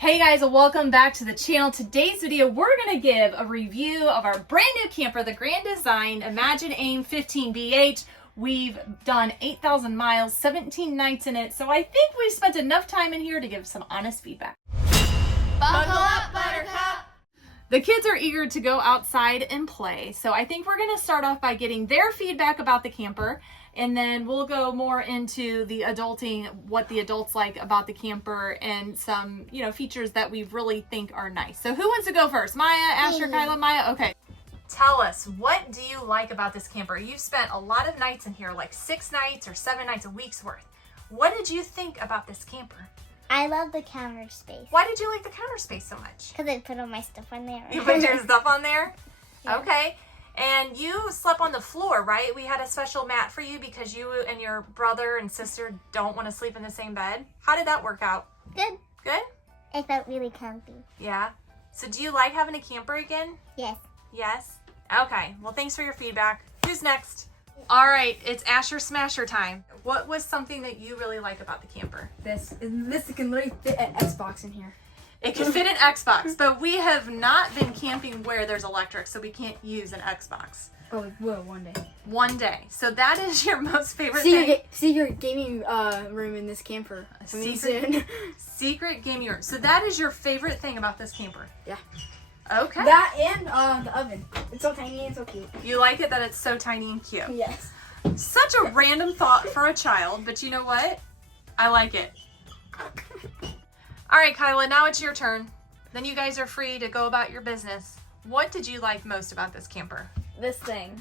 Hey guys, welcome back to the channel. Today's video, we're going to give a review of our brand new camper, the Grand Design Imagine AIM 15BH. We've done 8,000 miles, 17 nights in it, so I think we've spent enough time in here to give some honest feedback. Buckle up, Buttercup! The kids are eager to go outside and play, so I think we're going to start off by getting their feedback about the camper, and then we'll go more into the adulting, what the adults like about the camper, and some, features that we really think are nice. So who wants to go first? Maya, Asher, Kyla, Maya? Okay. Tell us, what do you like about this camper? You've spent a lot of nights in here, like 6 nights or 7 nights, a week's worth. What did you think about this camper? I love the counter space. Why did you like the counter space so much? Because I put all my stuff on there. You put your stuff on there? Yeah. Okay. And you slept on the floor, right? We had a special mat for you because you and your brother and sister don't want to sleep in the same bed. How did that work out? Good. Good? I felt really comfy. Yeah. So do you like having a camper again? Yes. Yes? Okay. Well, thanks for your feedback. Who's next? All right. It's Asher Smasher time. What was something that you really like about the camper? This can literally fit an Xbox in here. It can fit an Xbox, but we have not been camping where there's electric, so we can't use an Xbox. Oh, it will one day. One day. So that is your most favorite thing? Secret gaming room in this camper. Secret gaming room. So that is your favorite thing about this camper? Yeah. Okay. That and the oven. It's so tiny and so cute. You like it that it's so tiny and cute? Yes. Such a random thought for a child, but you know what? I like it. All right, Kyla, now it's your turn. Then you guys are free to go about your business. What did you like most about this camper? This thing.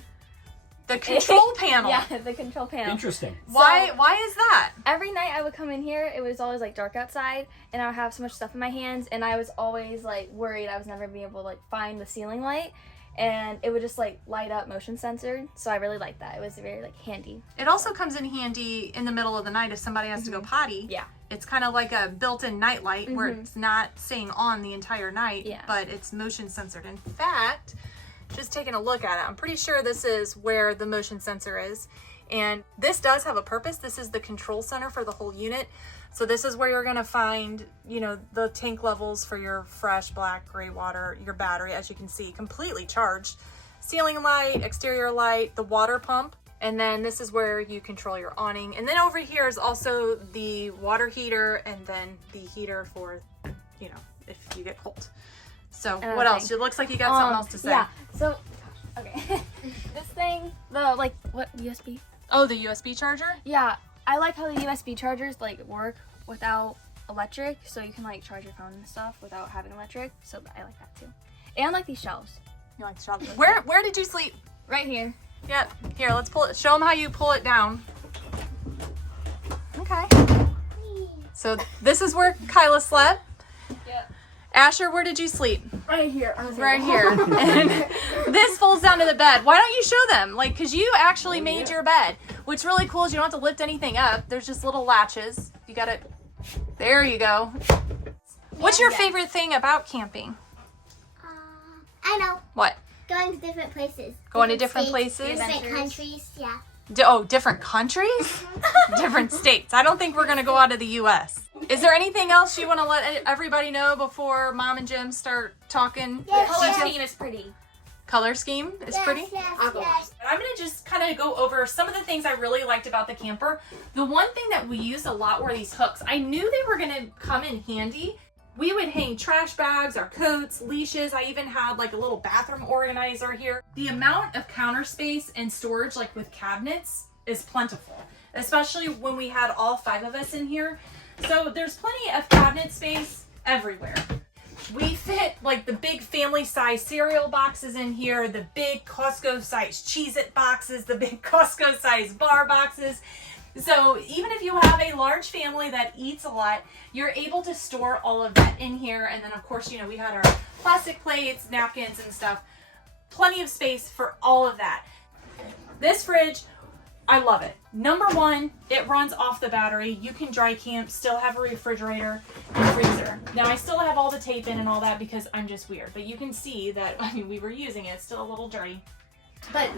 The control panel. Yeah, the control panel. Interesting. Why is that? Every night I would come in here, it was always like dark outside, and I would have so much stuff in my hands, and I was always like worried I was never being able to like find the ceiling light, and it would just like light up motion censored. So I really liked that. It was very like handy. It also comes in handy in the middle of the night if somebody has to go potty. Yeah. It's kind of like a built-in night light where it's not staying on the entire night, Yeah. but it's motion censored. In fact, just taking a look at it, I'm pretty sure this is where the motion sensor is. And this does have a purpose. This is the control center for the whole unit. So this is where you're gonna find, the tank levels for your fresh black gray water, your battery, as you can see, completely charged. Ceiling light, exterior light, the water pump. And then this is where you control your awning. And then over here is also the water heater and then the heater for, if you get cold. So what else? It looks like you got something else to say. Yeah. So, okay. This thing, what USB? Oh, the USB charger? Yeah. I like how the USB chargers like work without electric, so you can like charge your phone and stuff without having electric. So I like that too. And I like these shelves. You like the shelves? Where did you sleep? Right here. Yep. Here, let's pull it. Show them how you pull it down. Okay. So this is where Kyla slept. Yep. Asher, where did you sleep? Right here. Right here. And this folds down to the bed. Why don't you show them? Because you actually made your bed. What's really cool is you don't have to lift anything up. There's just little latches. You got it. There you go. What's your favorite thing about camping? I know. What? Going to different places. Going to different states, places? Different countries, yeah. Different countries? Different states. I don't think we're going to go out of the U.S. Is there anything else you want to let everybody know before Mom and Jim start talking? Yes, Color yes. scheme is pretty. Color scheme is pretty? Yes. I'm going to just kind of go over some of the things I really liked about the camper. The one thing that we used a lot were these hooks. I knew they were going to come in handy. We would hang trash bags, our coats, leashes. I even had like a little bathroom organizer here. The amount of counter space and storage, like with cabinets, is plentiful, especially when we had all 5 of us in here. So there's plenty of cabinet space everywhere. We fit like the big family size cereal boxes in here, the big Costco size Cheez-It boxes, the big Costco size bar boxes. So even if you have a large family that eats a lot, you're able to store all of that in here. And then of course, we had our plastic plates, napkins and stuff. Plenty of space for all of that. This fridge, I love it. Number one, it runs off the battery. You can dry camp, still have a refrigerator and freezer. Now I still have all the tape in and all that because I'm just weird, but you can see that, we were using it. It's still a little dirty. But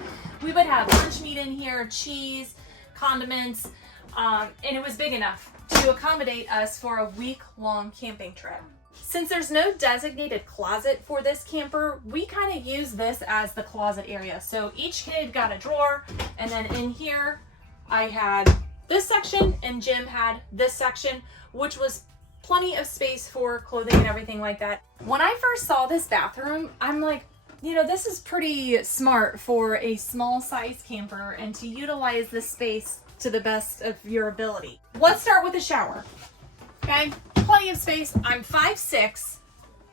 we would have lunch meat in here, cheese, condiments, and it was big enough to accommodate us for a week-long camping trip. Since there's no designated closet for this camper, we kind of use this as the closet area. So each kid got a drawer, and then in here I had this section and Jim had this section, which was plenty of space for clothing and everything like that. When I first saw this bathroom, I'm like, you know, this is pretty smart for a small size camper and to utilize this space to the best of your ability. Let's start with the shower. Okay, plenty of space. I'm 5'6".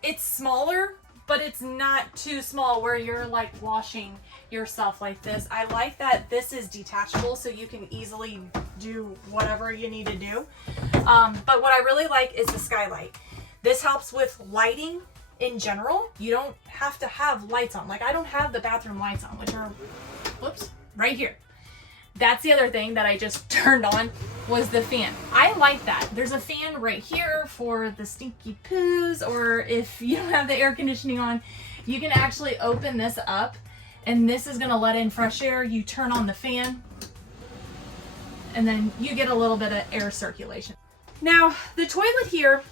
It's smaller, but it's not too small where you're like washing yourself like this. I like that this is detachable so you can easily do whatever you need to do. But what I really like is the skylight. This helps with lighting in general. You don't have to have lights on. Like I don't have the bathroom lights on, which are, whoops, right here. That's the other thing that I just turned on was the fan. I like that. There's a fan right here for the stinky poos, or if you don't have the air conditioning on, you can actually open this up and this is gonna let in fresh air. You turn on the fan and then you get a little bit of air circulation. Now, the toilet here,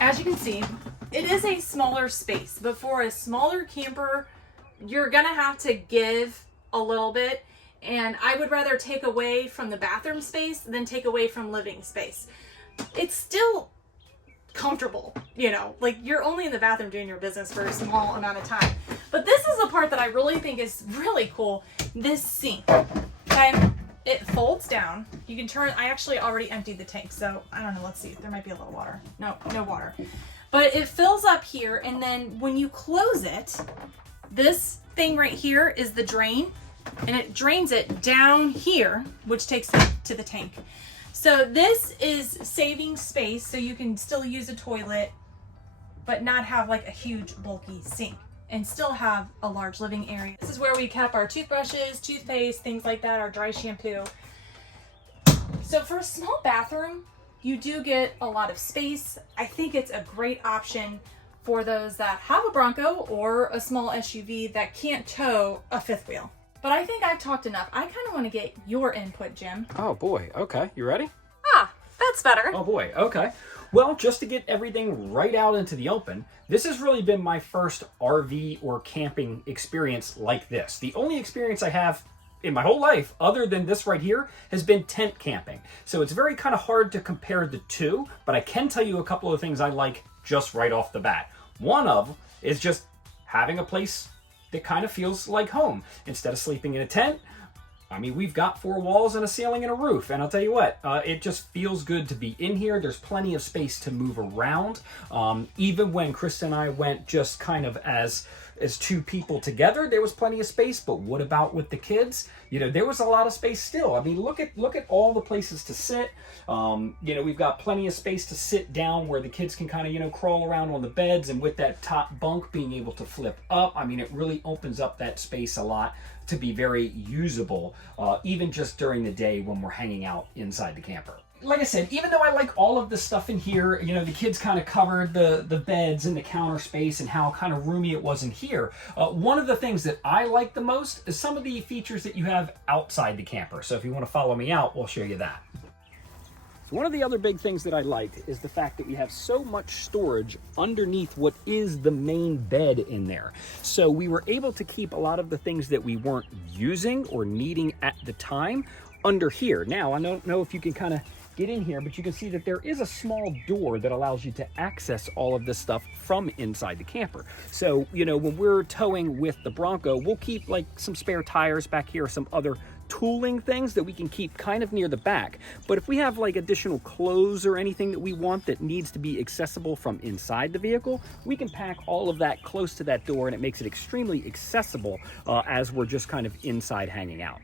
as you can see, it is a smaller space, but for a smaller camper, you're gonna have to give a little bit. And I would rather take away from the bathroom space than take away from living space. It's still comfortable, you know, like you're only in the bathroom doing your business for a small amount of time. But this is the part that I really think is really cool. This sink, okay? It folds down. You can turn, I actually already emptied the tank, so I don't know, let's see. There might be a little water. No water. But it fills up here, and then when you close it, this thing right here is the drain. And it drains it down here, which takes it to the tank. So this is saving space so you can still use a toilet, but not have like a huge bulky sink and still have a large living area. This is where we kept our toothbrushes, toothpaste, things like that, our dry shampoo. So for a small bathroom, you do get a lot of space. I think it's a great option for those that have a Bronco or a small SUV that can't tow a fifth wheel. But I think I've talked enough. I kind of want to get your input, Jim. Oh boy, okay, you ready? Ah, that's better. Oh boy, okay. Well, just to get everything right out into the open, this has really been my first RV or camping experience like this. The only experience I have in my whole life, other than this right here, has been tent camping. So it's very kind of hard to compare the two, but I can tell you a couple of things I like just right off the bat. One of is just having a place that kind of feels like home. Instead of sleeping in a tent, I mean, we've got 4 walls and a ceiling and a roof, and I'll tell you what, it just feels good to be in here. There's plenty of space to move around. Even when KRISTA and I went just kind of as 2 people together, there was plenty of space, but what about with the kids? You know, there was a lot of space still. I mean, look at all the places to sit. You know, we've got plenty of space to sit down where the kids can kind of, you know, crawl around on the beds, and with that top bunk being able to flip up, I mean, it really opens up that space a lot to be very usable, even just during the day when we're hanging out inside the camper. Like I said, even though I like all of this stuff in here, you know, the kids kind of covered the beds and the counter space and how kind of roomy it was in here. One of the things that I like the most is some of the features that you have outside the camper. So if you want to follow me out, we'll show you that. So one of the other big things that I liked is the fact that you have so much storage underneath what is the main bed in there. So we were able to keep a lot of the things that we weren't using or needing at the time under here. Now, I don't know if you can kind of get in here, but you can see that there is a small door that allows you to access all of this stuff from inside the camper. So, you know, when we're towing with the Bronco, we'll keep like some spare tires back here, some other tooling things that we can keep kind of near the back. But if we have like additional clothes or anything that we want that needs to be accessible from inside the vehicle, we can pack all of that close to that door, and it makes it extremely accessible as we're just kind of inside hanging out.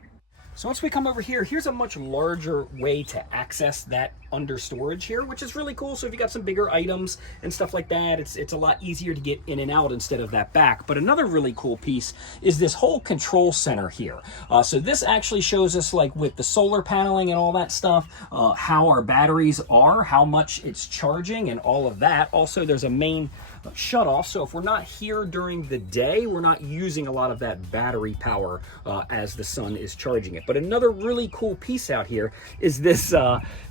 So once we come over here, here's a much larger way to access that under storage here, which is really cool. So if you got some bigger items and stuff like that, it's a lot easier to get in and out instead of that back. But another really cool piece is this whole control center here. So this actually shows us, like with the solar paneling and all that stuff, how our batteries are, how much it's charging and all of that. Also, there's a main shut off, so if we're not here during the day, we're not using a lot of that battery power as the sun is charging it. But another really cool piece out here is this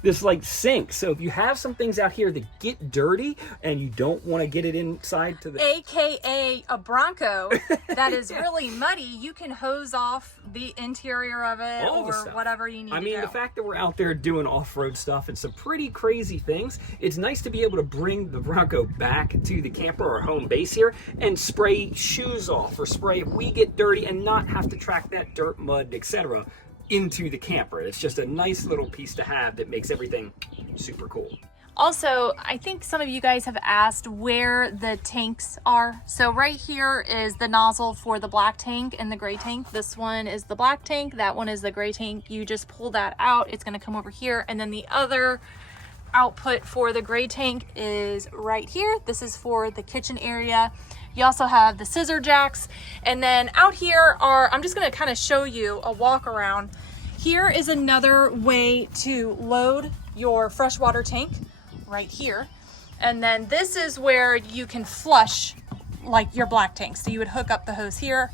this like sink. So if you have some things out here that get dirty and you don't want to get it inside to the... AKA a Bronco that is really muddy, you can hose off the interior of it All the or stuff. whatever you need I to mean, do. the fact that we're out there doing off-road stuff and some pretty crazy things, it's nice to be able to bring the Bronco back to the camper or home base here and spray shoes off or spray if we get dirty and not have to track that dirt, mud, etc. into the camper. It's just a nice little piece to have that makes everything super cool. Also, I think some of you guys have asked where the tanks are. So right here is the nozzle for the black tank and the gray tank. This one is the black tank, that one is the gray tank. You just pull that out, it's gonna come over here. And then the other output for the gray tank is right here. This is for the kitchen area. You also have the scissor jacks. And then out here are, I'm just gonna kind of show you a walk around. Here is another way to load your freshwater tank right here. And then this is where you can flush like your black tank. So you would hook up the hose here.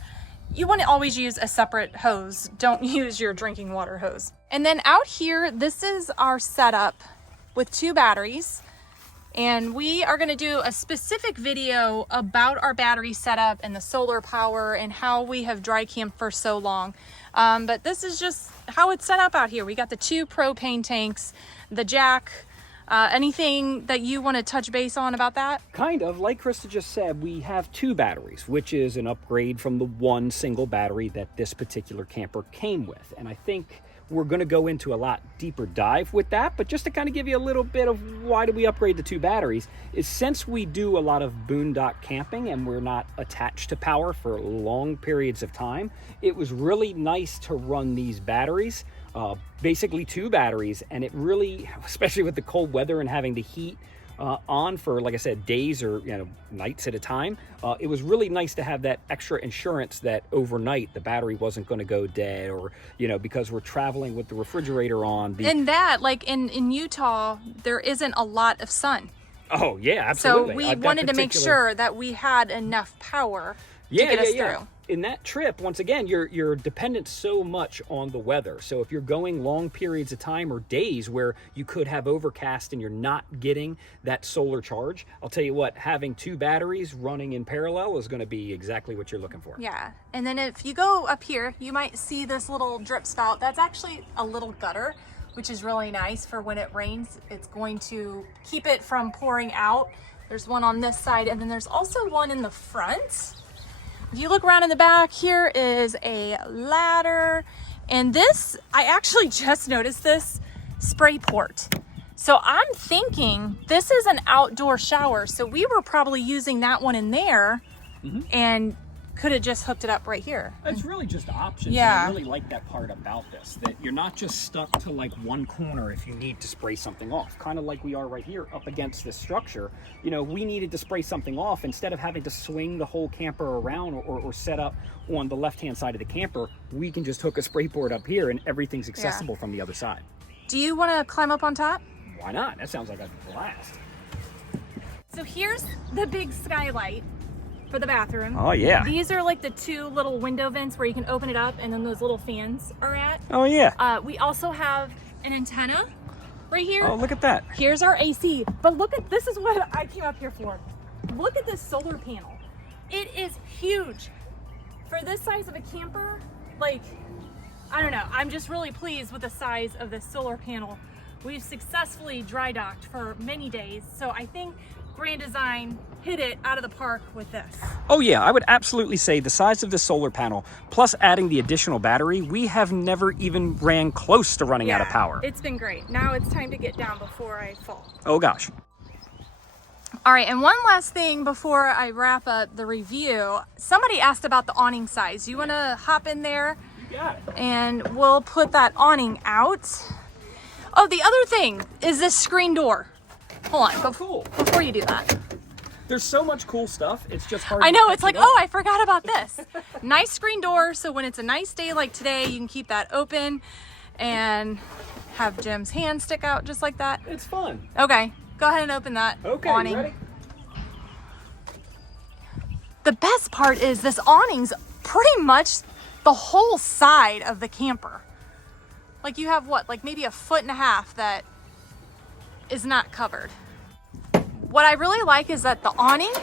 You want to always use a separate hose. Don't use your drinking water hose. And then out here, this is our setup with 2 batteries. And we are going to do a specific video about our battery setup and the solar power and how we have dry camped for so long. But this is just how it's set up out here. We got the 2 propane tanks, the jack. Anything that you want to touch base on about that? Kind of, like KRISTA just said, we have 2 batteries, which is an upgrade from the 1 single battery that this particular camper came with. And I think we're going to go into a lot deeper dive with that, but just to kind of give you a little bit of why do we upgrade the 2 batteries is since we do a lot of boondock camping and we're not attached to power for long periods of time, it was really nice to run these batteries, basically 2 batteries, and it really, especially with the cold weather and having the heat on for, like I said, days or nights at a time, it was really nice to have that extra insurance that overnight the battery wasn't going to go dead, or because we're traveling with the refrigerator on. And that, like in Utah, there isn't a lot of sun. Oh yeah, absolutely. So we wanted to make sure that we had enough power to get us through. In that trip, once again, you're dependent so much on the weather. So if you're going long periods of time or days where you could have overcast and you're not getting that solar charge, I'll tell you what, having 2 batteries running in parallel is going to be exactly what you're looking for. Yeah. And then if you go up here, you might see this little drip spout. That's actually a little gutter, which is really nice for when it rains. It's going to keep it from pouring out. There's one on this side, and then there's also one in the front. If you look around in the back, here is a ladder. And this, I actually just noticed this spray port. So I'm thinking this is an outdoor shower. So we were probably using that one in there and could have just hooked it up right here. It's really just options. Yeah. I really like that part about this, that you're not just stuck to like one corner if you need to spray something off. Kind of like we are right here up against this structure. We needed to spray something off. Instead of having to swing the whole camper around or set up on the left-hand side of the camper, we can just hook a spray port up here and everything's accessible from the other side. Do you want to climb up on top? Why not? That sounds like a blast. So here's the big skylight for the bathroom. Oh yeah. These are like the 2 little window vents where you can open it up and then those little fans are at. Oh yeah. We also have an antenna right here. Oh, look at that. Here's our AC. But look at, this is what I came up here for. Look at this solar panel. It is huge. For this size of a camper, like, I don't know. I'm just really pleased with the size of this solar panel. We've successfully dry docked for many days. So I think Grand Design hit it out of the park with this. Oh yeah, I would absolutely say the size of the solar panel, plus adding the additional battery, we have never even ran close to running out of power. It's been great. Now it's time to get down before I fall. Oh gosh. All right, and one last thing before I wrap up the review. Somebody asked about the awning size. You want to hop in there? You got it. And we'll put that awning out. Oh, the other thing is this screen door. Hold on, Oh, cool. before you do that. There's so much cool stuff. It's just hard I to know, catch it's like, it up. oh, I forgot about this. Nice screen door, so when it's a nice day like today, you can keep that open and have Jim's hand stick out just like that. It's fun. Okay, go ahead and open that Okay, awning. you ready? The best part is this awning's pretty much the whole side of the camper. Like you have what, like maybe 1.5 feet that is not covered. What I really like is that the awning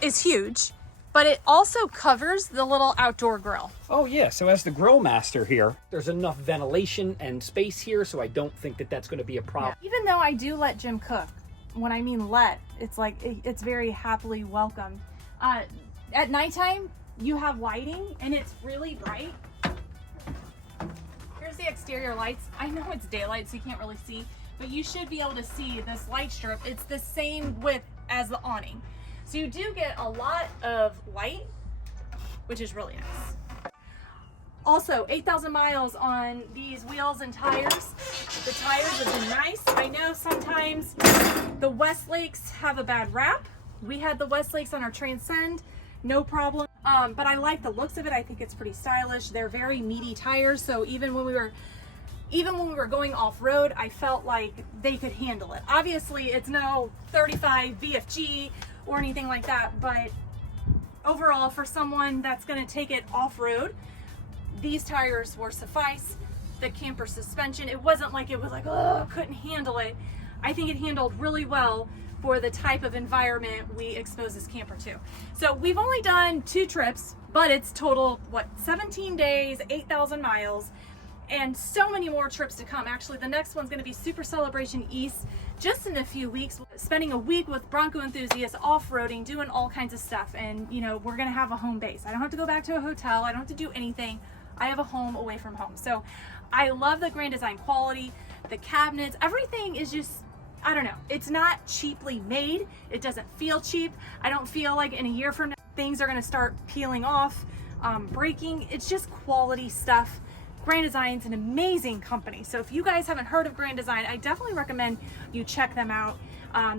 is huge, but it also covers the little outdoor grill. Oh yeah, so as the grill master here, there's enough ventilation and space here, so I don't think that that's going to be a problem. Even though I do let Jim cook, when I mean let, it's like it's very happily welcomed. At nighttime, you have lighting and it's really bright. Here's the exterior lights. I know it's daylight, so you can't really see, but you should be able to see this light strip. It's the same width as the awning. So you do get a lot of light, which is really nice. Also, 8,000 miles on these wheels and tires. The tires have been nice. I know sometimes the Westlakes have a bad rap. We had the Westlakes on our Transcend, no problem. But I like the looks of it. I think it's pretty stylish. They're very meaty tires, so even when we were going off-road, I felt like they could handle it. Obviously, it's no 35 VFG or anything like that, but overall, for someone that's going to take it off-road, these tires were suffice. The camper suspension, it wasn't like it was like, oh, couldn't handle it. I think it handled really well for the type of environment we expose this camper to. So we've only done 2 trips, but it's total, what, 17 days, 8,000 miles, and so many more trips to come. Actually, the next one's gonna be Super Celebration East just in a few weeks, spending a week with Bronco enthusiasts, off-roading, doing all kinds of stuff. And you know, we're gonna have a home base. I don't have to go back to a hotel. I don't have to do anything. I have a home away from home. So I love the Grand Design quality, the cabinets, everything is just, I don't know, it's not cheaply made. It doesn't feel cheap. I don't feel like in a year from now, things are gonna start peeling off, breaking. It's just quality stuff. Grand Design's an amazing company. So if you guys haven't heard of Grand Design, I definitely recommend you check them out.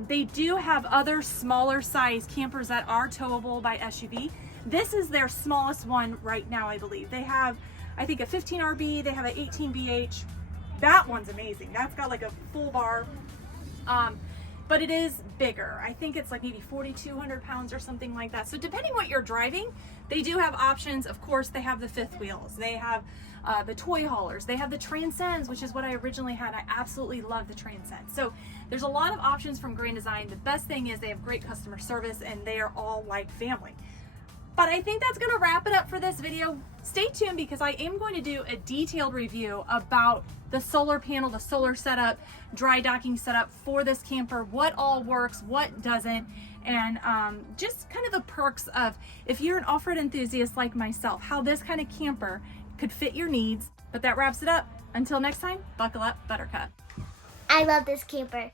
They do have other smaller size campers that are towable by SUV. This is their smallest one right now, I believe. They have, I think, a 15 RB, they have an 18 BH. That one's amazing. That's got like a full bar. But it is bigger. I think it's like maybe 4,200 pounds or something like that. So depending what you're driving, they do have options. Of course, they have the 5th wheels. They have the toy haulers. They have the Transcends, which is what I originally had. I absolutely love the Transcend. So there's a lot of options from Grand Design. The best thing is they have great customer service and they are all like family. But I think that's gonna wrap it up for this video. Stay tuned because I am going to do a detailed review about the solar panel, the solar setup, dry docking setup for this camper, what all works, what doesn't, and just kind of the perks of if you're an off-road enthusiast like myself, how this kind of camper could fit your needs. But that wraps it up. Until next time, buckle up, Buttercup. I love this camper.